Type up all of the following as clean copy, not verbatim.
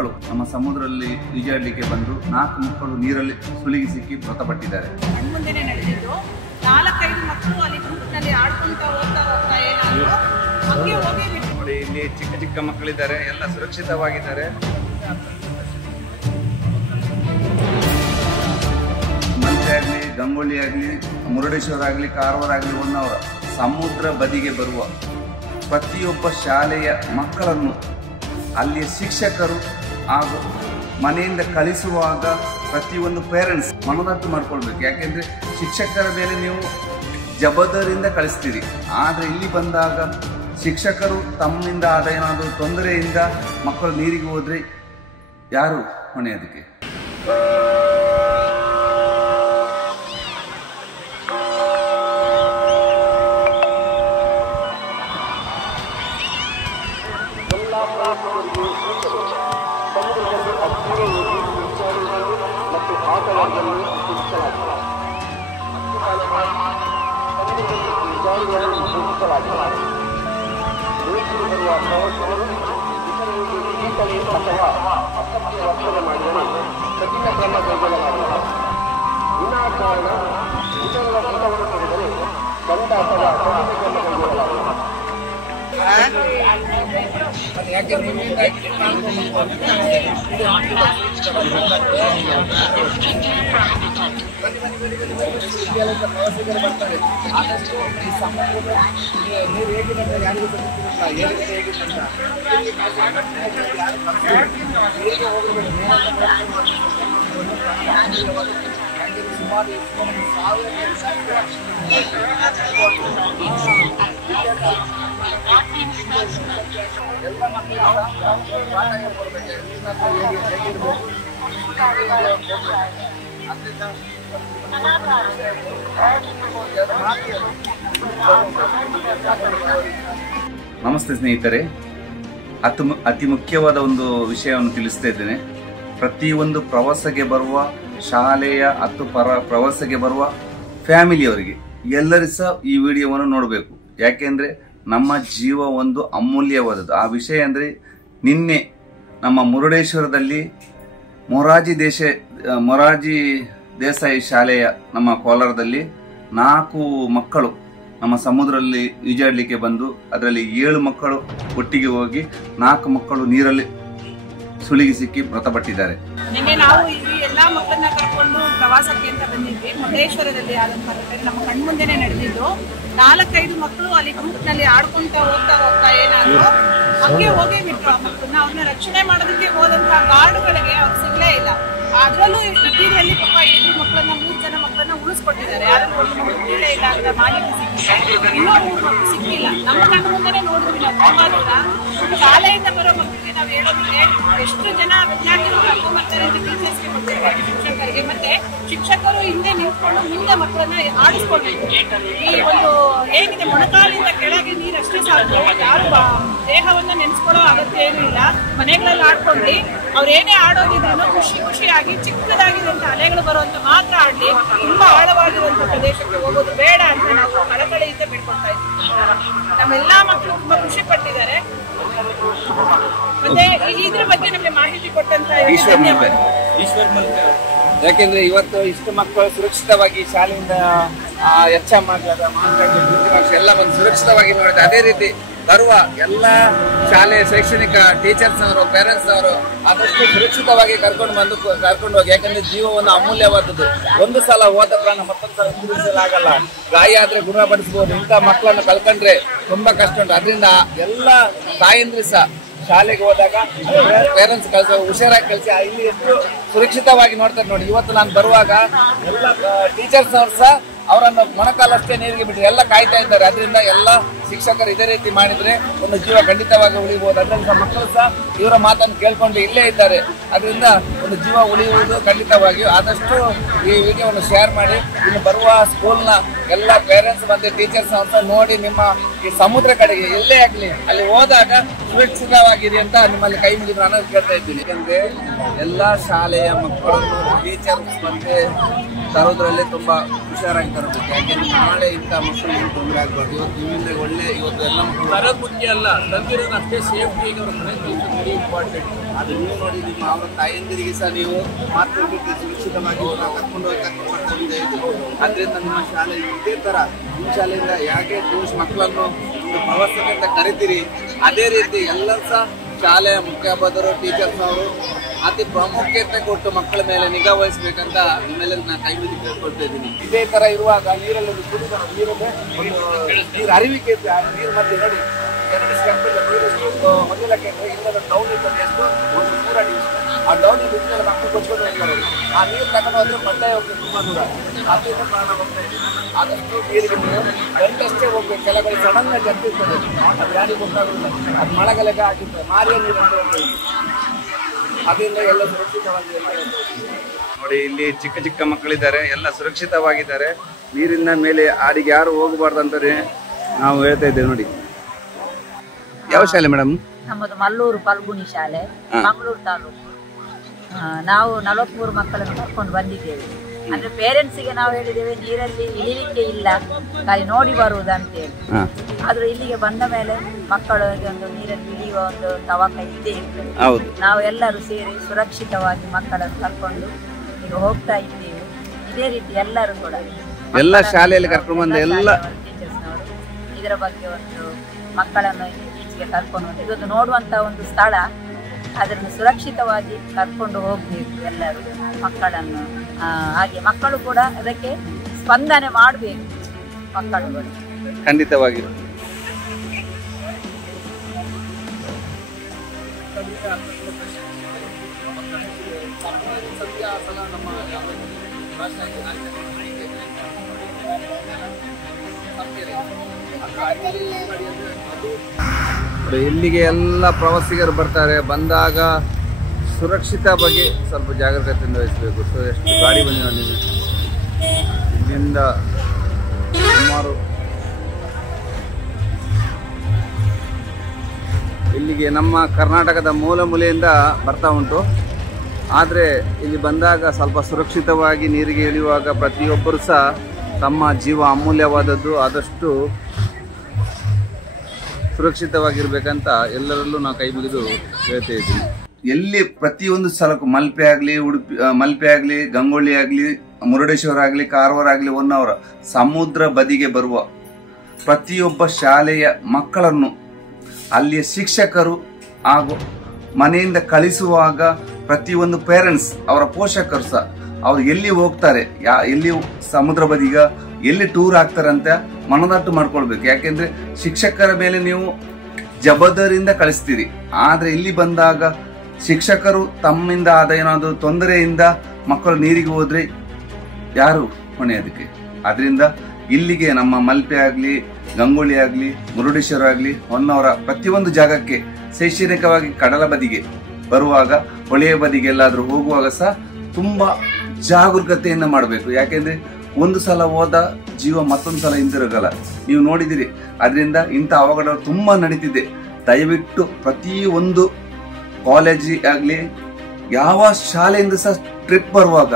ಮಕ್ಕಳು ನಮ್ಮ ಸಮುದ್ರದಲ್ಲಿ ಈಜಾಡಲಿಕ್ಕೆ ಬಂದು 4 ಮಕ್ಕಳು ನೀರಲ್ಲಿ ಸುಳಿಗಿ ಸಿಕ್ಕಿ ಮೃತಪಟ್ಟಿದ್ದಾರೆ. ಕಣ್ಮುಂದೆನೇ ನಡೆದಿದ್ದು 4-5 ಮಕ್ಕಳು ಅಲ್ಲಿ ಗುಂಪಿನಲ್ಲಿ ಆಡ್ಕೊಂತ ಹೋಗ್ತಾ ಏನಾದ್ರು ಹಂಗೆ ಹೋಗಿ ಬಿಟ್ಟು ನೋಡಿ, ಇಲ್ಲಿ ಚಿಕ್ಕ ಚಿಕ್ಕ ಮಕ್ಕಳಿದ್ದಾರೆ, ಎಲ್ಲ ಸುರಕ್ಷಿತವಾಗಿದ್ದಾರೆ. ಮಂತ್ರಿ ಆಗಲಿ, ಗಂಗೊಳ್ಳಿ ಆಗಲಿ, ಮುರುಡೇಶ್ವರ ಆಗಲಿ, ಕಾರವಾರ ಆಗಲಿ, ಹೊನ್ನಾವರ ಸಮುದ್ರ ಬದಿಗೆ ಬರುವ ಪ್ರತಿಯೊಬ್ಬ ಶಾಲೆಯ ಮಕ್ಕಳನ್ನು ಅಲ್ಲಿಯ ಶಿಕ್ಷಕರು ಹಾಗೂ ಮನೆಯಿಂದ ಕಳಿಸುವಾಗ ಪ್ರತಿಯೊಂದು ಪೇರೆಂಟ್ಸ್ ಮನದಟ್ಟು ಮಾಡ್ಕೊಳ್ಬೇಕು. ಯಾಕೆಂದರೆ ಶಿಕ್ಷಕರ ಮೇಲೆ ನೀವು ಜವಾಬ್ದಾರಿಯಿಂದ ಕಳಿಸ್ತೀರಿ, ಆದರೆ ಇಲ್ಲಿ ಬಂದಾಗ ಶಿಕ್ಷಕರು ತಮ್ಮಿಂದ ಆದ ಏನಾದರೂ ತೊಂದರೆಯಿಂದ ಮಕ್ಕಳು ನೀರಿಗೆ ಹೋದರೆ ಯಾರು ಹೊಣೆ ಅದಕ್ಕೆ? ಮತ್ತು ಆಟಗಳನ್ನು ಸೂಚಿಸಲಾಗಿದೆ. ಬರುವ ಪ್ರವಾಸಿಗರು ಇತರರಿಗೆ ಈತಲೆ ಅಥವಾ ಅಸಭ್ಯ ವರ್ತನೆ ಮಾಡಿದರೆ ಕಠಿಣ ಕ್ರಮ ಕೈಗೊಳ್ಳಲಾಗಿದೆ. ವಿನಾಕಾರಣ ಇತರರ ಹಿತವನ್ನು ಪಡೆದರೆ ದಂಡ ಅಥವಾ ಕಠಿಣ ಕ್ರಮ ಕೈಗೊಳ್ಳಲಾಗಿದೆ. ಪ್ರವಾಸಿಗರು ಬರ್ತಾರೆ, ಆದಷ್ಟು ಈ ಸಮುದ್ರದ ನೀರು ಹೇಗಿದೆ ಅಂತ ಯಾರಿಗೂ ಗೊತ್ತಿರಲಿಲ್ಲ, ಏನಿದೆ ಹೇಗಿದೆ ಅಂತ ಹೇಗೆ ಹೋಗಬೇಕು. ಸುಮಾರು 1000 ಎಲ್ಲ ಮಕ್ಕಳಿಗೆ ಪಾಠ ಕೊಡಬೇಕು. ಹೇಗಿರ್ಬೇಕು ನಮಸ್ತೆ ಸ್ನೇಹಿತರೆ, ಅತಿ ಮುಖ್ಯವಾದ ಒಂದು ವಿಷಯವನ್ನು ತಿಳಿಸ್ತಾ ಇದ್ದೇನೆ. ಪ್ರತಿಯೊಂದು ಪ್ರವಾಸಕ್ಕೆ ಬರುವ ಶಾಲೆಯ ಪ್ರವಾಸಕ್ಕೆ ಬರುವ ಫ್ಯಾಮಿಲಿಯವರಿಗೆ ಎಲ್ಲರೂ ಸಹ ಈ ವಿಡಿಯೋವನ್ನು ನೋಡಬೇಕು. ಯಾಕೆಂದರೆ ನಮ್ಮ ಜೀವ ಒಂದು ಅಮೂಲ್ಯವಾದದ್ದು. ಆ ವಿಷಯ ಅಂದರೆ ನಿನ್ನೆ ನಮ್ಮ ಮುರುಡೇಶ್ವರದಲ್ಲಿ ಮೊರಾರ್ಜಿ ದೇಸಾಯಿ ಶಾಲೆಯ ನಮ್ಮ ಕೋಲಾರದಲ್ಲಿ 4 ಮಕ್ಕಳು ನಮ್ಮ ಸಮುದ್ರದಲ್ಲಿ ಈಜಾಡಲಿಕ್ಕೆ ಬಂದು ಅದರಲ್ಲಿ 7 ಮಕ್ಕಳು ಒಟ್ಟಿಗೆ ಹೋಗಿ 4 ಮಕ್ಕಳು ನೀರಲ್ಲಿ ಸುಳಿಗಿ ಸಿಕ್ಕಿ ಮೃತಪಟ್ಟಿದ್ದಾರೆ. ನಿನ್ನೆ ನಾವು ಇಲ್ಲಿ ಎಲ್ಲಾ ಮಕ್ಕಳನ್ನ ಕರ್ಕೊಂಡು ಪ್ರವಾಸಕ್ಕೆ ಅಂತ ಬಂದಿದ್ವಿ. ಮುರುಡೇಶ್ವರದಲ್ಲಿ ಆದಂತಹ ನಮ್ಮ ಕಣ್ಮುಂದೆನೇ ನಡೆದಿದ್ದು 4-5 ಮಕ್ಕಳು ಅಲ್ಲಿ ಗುಂಪಿನಲ್ಲಿ ಆಡ್ಕೊಂತ ಹೋಗ್ತಾ ಏನಾದ್ರು ಹಂಗೆ ಹೋಗಿ ಬಿಟ್ರು. ಆ ಮಕ್ಕಳನ್ನ ಅವ್ರನ್ನ ರಕ್ಷಣೆ ಮಾಡೋದಕ್ಕೆ ಹೋದಂತಹ ಗಾರ್ಡ್ಗಳಿಗೆ ಅವ್ರು ಸಿಗ್ಲೇ ಇಲ್ಲ. ಅದರಲ್ಲೂ ಇಟ್ಟಿಯಲ್ಲಿ ಪಾಪ 7 ಮಕ್ಕಳನ್ನ 3 ಜನ ಮಕ್ಕಳನ್ನ ಉಳಿಸ್ಕೊಟ್ಟಿದ್ದಾರೆ. ಯಾರು ಇಲ್ಲ ಇಲ್ಲ ಅಂತ ಮಾಹಿತಿ ಸಿಕ್ಕಿದೆ. ಇನ್ನೂ 3 ಮಕ್ಕಳು ಸಿಕ್ಕಿಲ್ಲ. ನಮ್ಮ ಕಣ್ಣು ಮುಂದೆನೇ ನೋಡಿದ್ವಿ ನಾವು. ತುಂಬಾ ದೂರ ಶಾಲೆಯಿಂದ ಬರೋ ಮಕ್ಕಳಿಗೆ ನಾವು ಹೇಳೋದಿಲ್ಲ, ಎಷ್ಟು ಜನ ವಿದ್ಯಾರ್ಥಿಗಳು ಕರ್ಕೊಂಡ್ಬರ್ತಾರೆ ಅಂತ ಟೀಚರ್ಸ್ಗೆ ಗೊತ್ತಿರಬೇಕು, ಶಿಕ್ಷಕರಿಗೆ. ಮತ್ತೆ ಶಿಕ್ಷಕರು ಹಿಂದೆ ನಿಂತ್ಕೊಂಡು ಮುಂದೆ ಮಕ್ಕಳನ್ನ ಆಡಿಸ್ಕೊಳ್ಬೇಕು. ಈ ಒಂದು ಹೇಗಿದೆ ಮೊಣಕಾಲಿಂದ ಕೆಳಗೆ ನೀರು ಅಷ್ಟೇ ಸಾಕು, ಯಾರು ದೇಹವನ್ನ ನೆನೆಸ್ಕೊಳ್ಳೋ ಅಗತ್ಯ ಏನೂ ಇಲ್ಲ. ಮನೆಗಳಲ್ಲಿ ಆಡ್ಕೊಂಡು ಅವ್ರೇನೇ ಆಡೋದಿದ್ರು ಖುಷಿಯಾಗಿ ಚಿಕ್ಕದಾಗಿರುವಂತ ಅಲೆಗಳು ಬರುವಂತ ಮಾತ್ರ ಆಡ್ಲಿ. ತುಂಬಾ ಆಳವಾಗಿರುವಂತ ಪ್ರದೇಶಕ್ಕೆ ಹೋಗೋದು ಬೇಡ ಅಂತ ನಾವು ಕಳಕಳಿಯಿಂದ ಬಿಡ್ಕೊಳ್ತಾ ಇದ್ದೀವಿ. ನಮ್ಮೆಲ್ಲಾ ಮಕ್ಕಳು ತುಂಬಾ ಖುಷಿ ಪಟ್ಟಿದ್ದಾರೆ. ಮತ್ತೆ ಇದ್ರ ಬಗ್ಗೆ ನಮಗೆ ಮಾಹಿತಿ ಕೊಟ್ಟಂತ ಈಶ್ವರ್ ಮಲ್ಕ. ಯಾಕೆಂದ್ರೆ ಇವತ್ತು ಇಷ್ಟು ಮಕ್ಕಳು ಸುರಕ್ಷಿತವಾಗಿ ಶಾಲೆಯಿಂದ ಎಚ್ಚ ಮಾಡಲಾದ ಎಲ್ಲ ಒಂದು ಸುರಕ್ಷಿತವಾಗಿ ನೋಡಿದೆ. ಅದೇ ರೀತಿ ಬರುವ ಎಲ್ಲ ಶಾಲೆ ಶೈಕ್ಷಣಿಕ ಟೀಚರ್ಸ್ ಅವರು, ಪೇರೆಂಟ್ಸ್ ಅವರು ಆದಷ್ಟು ಸುರಕ್ಷಿತವಾಗಿ ಕರ್ಕೊಂಡು ಹೋಗಿ. ಯಾಕಂದ್ರೆ ಜೀವವನ್ನು ಅಮೂಲ್ಯವಾದದ್ದು. ಒಂದು ಸಲ ಹೋದ ಪ್ರಾಣ ಮತ್ತೊಂದು ಸಲ ತಿರುಗಿಸಲಾಗಲ್ಲ. ಗಾಯ ಆದ್ರೆ ಗುಣಪಡಿಸಬಹುದು. ಇಂಥ ಮಕ್ಕಳನ್ನು ಕಳ್ಕೊಂಡ್ರೆ ತುಂಬಾ ಕಷ್ಟ ಉಂಟು. ಅದರಿಂದ ಎಲ್ಲ ತಾಯಂದ್ರಿ ಸಹ ಶಾಲೆಗೆ ಹೋದಾಗ ಪೇರೆಂಟ್ಸ್ ಹುಷಾರಾಗಿ ಕಳಿಸಿ ಇಲ್ಲಿ ಎಷ್ಟು ಸುರಕ್ಷಿತವಾಗಿ ನೋಡ್ತಾರೆ ನೋಡಿ. ಇವತ್ತು ನಾನು ಬರುವಾಗ ಎಲ್ಲ ಟೀಚರ್ಸ್ ಅವರು ಸಹ ಅವರನ್ನು ಮೊಣಕಾಲಷ್ಟೇ ನೀರಿಗೆ ಬಿಟ್ಟು ಎಲ್ಲ ಕಾಯ್ತಾ ಇದ್ದಾರೆ. ಅದರಿಂದ ಎಲ್ಲ ಶಿಕ್ಷಕರು ಇದೇ ರೀತಿ ಮಾಡಿದ್ರೆ ಒಂದು ಜೀವ ಖಂಡಿತವಾಗಿ ಉಳಿಬಹುದು. ಅದರಿಂದ ಮಕ್ಕಳು ಸಹ ಇವರ ಮಾತನ್ನು ಕೇಳ್ಕೊಂಡು ಇಲ್ಲೇ ಇದ್ದಾರೆ. ಅದರಿಂದ ಒಂದು ಜೀವ ಉಳಿಯುವುದು ಖಂಡಿತವಾಗಿಯೂ. ಆದಷ್ಟು ಈ ವಿಡಿಯೋವನ್ನು ಶೇರ್ ಮಾಡಿ. ಇನ್ನು ಬರುವ ಸ್ಕೂಲ್ನ ಎಲ್ಲ ಪೇರೆಂಟ್ಸ್ ಮತ್ತೆ ಟೀಚರ್ಸ್ ಅಂತ ನೋಡಿ ನಿಮ್ಮ ಈ ಸಮುದ್ರ ಕಡೆಗೆ ಎಲ್ಲೇ ಆಗ್ಲಿ ಅಲ್ಲಿ ಹೋದಾಗ ಸುರಕ್ಷಿತವಾಗಿರಿ ಅಂತ ನಿಮ್ಮಲ್ಲಿ ಕೈ ಮುಗಿದು ನಾನು ಕೇಳ್ತಾ ಇದ್ದೀನಿ. ಯಾಕಂದ್ರೆ ಎಲ್ಲಾ ಶಾಲೆಯ ಮಕ್ಕಳನ್ನು ಟೀಚರ್ಸ್ ಮತ್ತೆ ತರೋದ್ರಲ್ಲೇ ತುಂಬಾ ಹುಷಾರಾಗಿ ತರಬೇಕು. ಯಾಕೆಂದ್ರೆ ನಾಳೆ ಇಂಥ ಮಕ್ಕಳಿಗೆ ತೊಂದರೆ ಆಗ್ಬಾರ್ದು. ಇವತ್ತು ನಿಮ್ಮಿಂದ ಒಳ್ಳೆ ಇವತ್ತು ಎಲ್ಲ ತರೋದು ಮುಖ್ಯ ಅಲ್ಲ, ತಂದಿರೋದು ಅಷ್ಟೇ ಸೇಫ್ಟಿ ವೆರಿ ಇಂಪಾರ್ಟೆಂಟ್. ಅದು ನೀವು ನೋಡಿ ನಿಮ್ಮ ಅವರ ತಾಯಂದಿರಿಗೆ ಸಹ ನೀವು ಮಾತು ಸುರಕ್ಷಿತವಾಗಿ ಕರ್ಕೊಂಡು ಹೋಗಿ ಅದರಿಂದ ನಿಮ್ಮ ಶಾಲೆ ಇದೇ ತರ ನಿಮ್ಮ ಶಾಲೆಯಿಂದ ಯಾಕೆ ಟೂರಿಸ್ಟ್ ಮಕ್ಕಳನ್ನು ಪ್ರವಾಸಕ್ಕೆ ಅಂತ ಕರಿತೀರಿ ಅದೇ ರೀತಿ ಎಲ್ಲರೂ ಸಹ ಶಾಲೆಯ ಮುಖ್ಯೋಪಾಧ್ಯಾಯರು ಟೀಚರ್ಸ್ ಅವರು ಅತಿ ಪ್ರಾಮುಖ್ಯತೆ ಕೊಟ್ಟು ಮಕ್ಕಳ ಮೇಲೆ ನಿಗಾ ವಹಿಸಬೇಕಂತ ನಿಮ್ಮೆಲ್ಲ ನಾನು ಕೈ ಮುಗಿ ಕೇಳ್ಕೊಳ್ತಾ ಇದ್ದೀನಿ. ಇದೇ ತರ ಇರುವಾಗ ನೀರಲ್ಲಿ ನೀರು ಅರಿವಿಕೆ ನೀರು ಮಧ್ಯೆ ನೋಡಿ ಎರಡು ಸ್ಟೆಪ್ ನೀರು ಮೊದಲ ಕೇಂದ್ರ ಇಲ್ಲದ ಡೌನ್ ಇರ್ತದೆ ಎಷ್ಟು ಒಂದು 100 ಅಡಿ ಆ ಡೌನ್ ಬಿಸಿಲಲ್ಲಿ ಮಕ್ಕಳು ಕೊಚ್ಕೊಂಡು ಹೋಗ್ತಾರೆ. ಆ ನೀರು ತಗೊಂಡು ಹೋದ್ರೆ ಬಂಡೆ ಹೋಗ್ತದೆ ತುಂಬಾ ದೂರ. ಅದರಿಂದ ಪ್ರಾಣ ಹೋಗ್ತಾ ಇದೆ. ಆದಷ್ಟು ನೀರಿಗೆ ಗಂಟಷ್ಟೇ ಹೋಗ್ಬೇಕು. ಕೆಳಗಡೆ ಸಡನ್ ಜಗ್ತಿರ್ತದೆ, ಅದು ಯಾರಿಗೆ ಗೊತ್ತಾಗೋದಿಲ್ಲ. ಅದು ಮಳೆಗಾಲಕ್ಕೆ ಆಗಿರ್ತದೆ, ಮಾರಿಯ ನೀರು ಅಂತ ಹೋಗ್ತದೆ. ಅದರಿಂದ ಎಲ್ಲ ಸುರಕ್ಷಿತವಾಗಿ ನೋಡಿ. ಇಲ್ಲಿ ಚಿಕ್ಕ ಚಿಕ್ಕ ಮಕ್ಕಳಿದ್ದಾರೆ, ಎಲ್ಲ ಸುರಕ್ಷಿತವಾಗಿದ್ದಾರೆ. ನೀರಿನ ಮೇಲೆ ಆಡಿಗೆ ಯಾರು ಹೋಗಬಾರ್ದು ಅಂತಾರೆ ನಾವು ಹೇಳ್ತಾ ಇದ್ದೇವೆ. ನೋಡಿ ಯಾವ ಶಾಲೆ ಮೇಡಮ್? ನಮ್ಮದು ಮಲ್ಲೂರು ಫಲ್ಗುಣಿ ಶಾಲೆ, ಮಂಗಳೂರು ತಾಲೂಕು. ನಾವು 43 ಮಕ್ಕಳನ್ನು ಕರ್ಕೊಂಡು ಬಂದಿದ್ದೇವೆ. ಅಂದ್ರೆ ಪೇರೆಂಟ್ಸಿಗೆ ನಾವು ಹೇಳಿದ್ದೇವೆ ನೀರಲ್ಲಿ ಇಳಿಲಿಕ್ಕೆ ಇಲ್ಲ, ಖಾಲಿ ನೋಡಿ ಬರುವುದು ಅಂತೇಳಿ. ಆದ್ರೂ ಇಲ್ಲಿಗೆ ಬಂದ ಮೇಲೆ ಮಕ್ಕಳಿಗೆ ಒಂದು ನೀರಲ್ಲಿ ಇಳಿಯುವ ಒಂದು ತವಕ ಇದ್ದೇ ಇರ್ತದೆ. ನಾವು ಎಲ್ಲರೂ ಸೇರಿ ಸುರಕ್ಷಿತವಾಗಿ ಮಕ್ಕಳನ್ನು ಕರ್ಕೊಂಡು ಈಗ ಹೋಗ್ತಾ ಇದ್ದೇವೆ. ಇದೇ ರೀತಿ ಎಲ್ಲರೂ ಕೂಡ ಎಲ್ಲ ಶಾಲೆಯಲ್ಲಿ ಕರ್ಕೊಂಡು ಬಂದ ಎಲ್ಲ ಟೀಚರ್ಸ್ನವರು ಇದರ ಬಗ್ಗೆ ಒಂದು ಮಕ್ಕಳನ್ನು ಈಚೆಗೆ ಕರ್ಕೊಂಡು ಹೋಗಿ ಇದೊಂದು ನೋಡುವಂತ ಒಂದು ಸ್ಥಳ. ಅದನ್ನು ಸುರಕ್ಷಿತವಾಗಿ ಕರ್ಕೊಂಡು ಹೋಗ್ಬೇಕು ಎಲ್ಲರೂ ಮಕ್ಕಳನ್ನು. ಹಾಗೆ ಮಕ್ಕಳು ಕೂಡ ಅದಕ್ಕೆ ಸ್ಪಂದನೆ ಮಾಡಬೇಕು ಮಕ್ಕಳುಗಳು ಖಂಡಿತವಾಗಿ. ಇಲ್ಲಿಗೆ ಎಲ್ಲ ಪ್ರವಾಸಿಗರು ಬರ್ತಾರೆ. ಬಂದಾಗ ಸುರಕ್ಷಿತ ಬಗ್ಗೆ ಸ್ವಲ್ಪ ಜಾಗೃತೆಯಿಂದ ವಹಿಸಬೇಕು. ಸೊ ಎಷ್ಟು ಗಾಡಿ ಬಂದಿದೆ ಇಲ್ಲಿಂದ ಸುಮಾರು ಇಲ್ಲಿಗೆ ನಮ್ಮ ಕರ್ನಾಟಕದ ಮೂಲ ಮೂಲೆಯಿಂದ ಬರ್ತಾ ಉಂಟು. ಆದರೆ ಇಲ್ಲಿ ಬಂದಾಗ ಸ್ವಲ್ಪ ಸುರಕ್ಷಿತವಾಗಿ ನೀರಿಗೆ ಇಳಿಯುವಾಗ ಪ್ರತಿಯೊಬ್ಬರು ಸಹ ತಮ್ಮ ಜೀವ ಅಮೂಲ್ಯವಾದದ್ದು, ಆದಷ್ಟು ಸುರಕ್ಷಿತವಾಗಿರ್ಬೇಕಂತ ಎಲ್ಲರಲ್ಲೂ ನಾವು ಕೈ ಮುಗಿದು ಹೇಳ್ತಾ ಇದ್ದೀನಿ. ಎಲ್ಲಿ ಪ್ರತಿಯೊಂದು ಸ್ಥಳಕ್ಕೂ ಮಲ್ಪೆ ಆಗಲಿ, ಉಡುಪಿ ಮಲ್ಪೆ ಆಗಲಿ, ಗಂಗೊಳ್ಳಿ ಆಗಲಿ, ಮುರುಡೇಶ್ವರ ಆಗಲಿ, ಕಾರವಾರ ಆಗಲಿ, ಹೊನ್ನಾವರ ಸಮುದ್ರ ಬದಿಗೆ ಬರುವ ಪ್ರತಿಯೊಬ್ಬ ಶಾಲೆಯ ಮಕ್ಕಳನ್ನು ಅಲ್ಲಿಯ ಶಿಕ್ಷಕರು ಹಾಗೂ ಮನೆಯಿಂದ ಕಳಿಸುವಾಗ ಪ್ರತಿಯೊಂದು ಪೇರೆಂಟ್ಸ್ ಅವರ ಪೋಷಕರು ಸಹ ಅವ್ರು ಎಲ್ಲಿ ಹೋಗ್ತಾರೆ, ಎಲ್ಲಿ ಸಮುದ್ರ ಬದಿಗ ಎಲ್ಲಿ ಟೂರ್ ಆಗ್ತಾರೆ ಅಂತ ಮನದಟ್ಟು ಮಾಡ್ಕೊಳ್ಬೇಕು. ಯಾಕೆಂದ್ರೆ ಶಿಕ್ಷಕರ ಮೇಲೆ ನೀವು ಜವಾಬ್ದಾರಿಯಿಂದ ಕಳಿಸ್ತೀರಿ. ಆದ್ರೆ ಇಲ್ಲಿ ಬಂದಾಗ ಶಿಕ್ಷಕರು ತಮ್ಮಿಂದ ಆದ ಏನಾದ್ರು ತೊಂದರೆಯಿಂದ ಮಕ್ಕಳು ನೀರಿಗೆ ಹೋದ್ರೆ ಯಾರು ಹೊಣೆ ಅದಕ್ಕೆ? ಅದರಿಂದ ಇಲ್ಲಿಗೆ ನಮ್ಮ ಮಲ್ಪೆ ಆಗ್ಲಿ, ಗಂಗೊಳ್ಳಿ ಆಗ್ಲಿ, ಮುರುಡೇಶ್ವರ ಆಗ್ಲಿ, ಹೊನ್ನಾವರ ಪ್ರತಿಯೊಂದು ಜಾಗಕ್ಕೆ ಶೈಕ್ಷಣಿಕವಾಗಿ ಕಡಲ ಬದಿಗೆ ಬರುವಾಗ, ಹೊಳೆಯ ಬದಿಗೆ ಎಲ್ಲಾದ್ರೂ ಹೋಗುವಾಗ ಸಹ ತುಂಬಾ ಜಾಗರೂಕತೆಯಿಂದ ಮಾಡಬೇಕು. ಯಾಕೆಂದ್ರೆ ಒಂದು ಸಲ ಹೋದ ಜೀವ ಮತ್ತೊಂದು ಸಲ ಹಿಂದಿರುಗಲ್ಲ. ನೀವು ನೋಡಿದಿರಿ, ಅದರಿಂದ ಇಂಥ ಅವಘಡ ತುಂಬಾ ನಡೀತಿದೆ. ದಯವಿಟ್ಟು ಪ್ರತಿಯೊಂದು ಕಾಲೇಜಿ ಆಗ್ಲಿ, ಯಾವ ಶಾಲೆಯಿಂದ ಸಹ ಟ್ರಿಪ್ ಬರುವಾಗ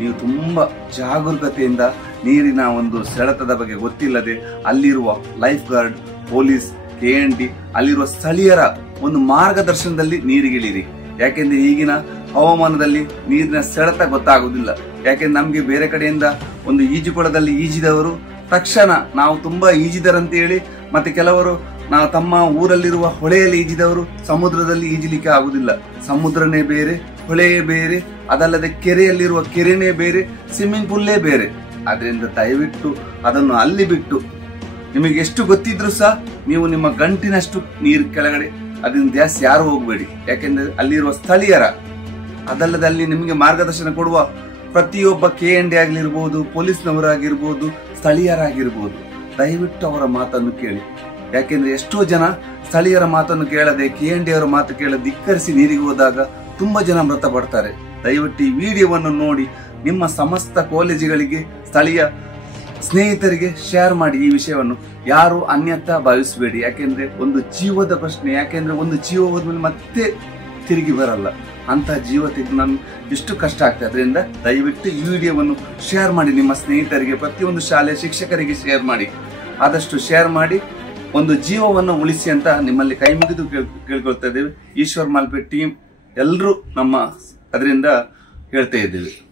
ನೀವು ತುಂಬಾ ಜಾಗರೂಕತೆಯಿಂದ ನೀರಿನ ಒಂದು ಸೆಳೆತದ ಬಗ್ಗೆ ಗೊತ್ತಿಲ್ಲದೆ ಅಲ್ಲಿರುವ ಲೈಫ್ ಗಾರ್ಡ್, ಪೊಲೀಸ್, KND ಅಲ್ಲಿರುವ ಸ್ಥಳೀಯರ ಒಂದು ಮಾರ್ಗದರ್ಶನದಲ್ಲಿ ನೀರಿಗಿಳಿರಿ. ಯಾಕೆಂದ್ರೆ ಈಗಿನ ಹವಾಮಾನದಲ್ಲಿ ನೀರಿನ ಸೆಳೆತ ಗೊತ್ತಾಗುವುದಿಲ್ಲ. ಯಾಕೆಂದ್ರೆ ನಮ್ಗೆ ಬೇರೆ ಕಡೆಯಿಂದ ಒಂದು ಈಜುಕೊಳದಲ್ಲಿ ಈಜಿದವರು ತಕ್ಷಣ ನಾವು ತುಂಬಾ ಈಜಿದರಂತ ಹೇಳಿ, ಮತ್ತೆ ಕೆಲವರು ನಾವು ತಮ್ಮ ಊರಲ್ಲಿರುವ ಹೊಳೆಯಲ್ಲಿ ಈಜಿದವರು ಸಮುದ್ರದಲ್ಲಿ ಈಜಲಿಕ್ಕೆ ಆಗುದಿಲ್ಲ. ಸಮುದ್ರನೇ ಬೇರೆ, ಹೊಳೆಯೇ ಬೇರೆ, ಅದಲ್ಲದೆ ಕೆರೆಯಲ್ಲಿರುವ ಕೆರೆನೇ ಬೇರೆ, ಸ್ವಿಮ್ಮಿಂಗ್ ಪೂಲ್ಲೇ ಬೇರೆ. ಅದರಿಂದ ದಯವಿಟ್ಟು ಅದನ್ನು ಅಲ್ಲಿ ಬಿಟ್ಟು, ನಿಮಗೆ ಎಷ್ಟು ಗೊತ್ತಿದ್ರು ಸಹ ನೀವು ನಿಮ್ಮ ಗಂಟಿನಷ್ಟು ನೀರು ಕೆಳಗಡೆ ಅದರಿಂದ ಜಾಸ್ತಿ ಯಾರು ಹೋಗಬೇಡಿ. ಯಾಕೆಂದ್ರೆ ಅಲ್ಲಿರುವ ಸ್ಥಳೀಯರ, ಅದಲ್ಲದೆ ಅಲ್ಲಿ ನಿಮಗೆ ಮಾರ್ಗದರ್ಶನ ಕೊಡುವ ಪ್ರತಿಯೊಬ್ಬ KND ಆಗಿರ್ಬೋದು, ಪೊಲೀಸ್ನವರಾಗಿರ್ಬೋದು, ಸ್ಥಳೀಯರಾಗಿರ್ಬೋದು, ದಯವಿಟ್ಟು ಅವರ ಮಾತನ್ನು ಕೇಳಿ. ಯಾಕೆಂದ್ರೆ ಎಷ್ಟೋ ಜನ ಸ್ಥಳೀಯರ ಮಾತನ್ನು ಕೇಳದೆ KND ಅವರ ಮಾತು ಕೇಳದೆ ಧಿಕ್ಕರಿಸಿ ನೀರಿಗೆ ಹೋದಾಗ ತುಂಬಾ ಜನ ಮೃತಪಡ್ತಾರೆ. ದಯವಿಟ್ಟು ಈ ವಿಡಿಯೋವನ್ನು ನೋಡಿ ನಿಮ್ಮ ಸಮಸ್ತ ಕಾಲೇಜುಗಳಿಗೆ, ಸ್ಥಳೀಯ ಸ್ನೇಹಿತರಿಗೆ ಶೇರ್ ಮಾಡಿ ಈ ವಿಷಯವನ್ನು. ಯಾರು ಅನ್ಯತಾ ಭಾವಿಸಬೇಡಿ, ಯಾಕೆಂದ್ರೆ ಒಂದು ಜೀವದ ಪ್ರಶ್ನೆ. ಯಾಕೆಂದ್ರೆ ಒಂದು ಜೀವ ಹೋದ್ಮೇಲೆ ಮತ್ತೆ ತಿರುಗಿ ಬರಲ್ಲ. ಅಂತ ಜೀವ ತೆಗೆದು ನಾನು ಎಷ್ಟು ಕಷ್ಟ ಆಗ್ತದೆ. ಅದರಿಂದ ದಯವಿಟ್ಟು ಈ ವಿಡಿಯೋವನ್ನು ಶೇರ್ ಮಾಡಿ ನಿಮ್ಮ ಸ್ನೇಹಿತರಿಗೆ, ಪ್ರತಿಯೊಂದು ಶಾಲೆಯ ಶಿಕ್ಷಕರಿಗೆ ಶೇರ್ ಮಾಡಿ. ಆದಷ್ಟು ಶೇರ್ ಮಾಡಿ ಒಂದು ಜೀವವನ್ನು ಉಳಿಸಿ ಅಂತ ನಿಮ್ಮಲ್ಲಿ ಕೈ ಮುಗಿದು ಕೇಳ್ಕೊಳ್ತಾ ಇದ್ದೇವೆ. ಈಶ್ವರ್ ಮಾಲ್ಪೆ ಟೀಮ್ ಎಲ್ಲರೂ ನಮ್ಮ ಅದರಿಂದ ಹೇಳ್ತಾ ಇದ್ದೇವೆ.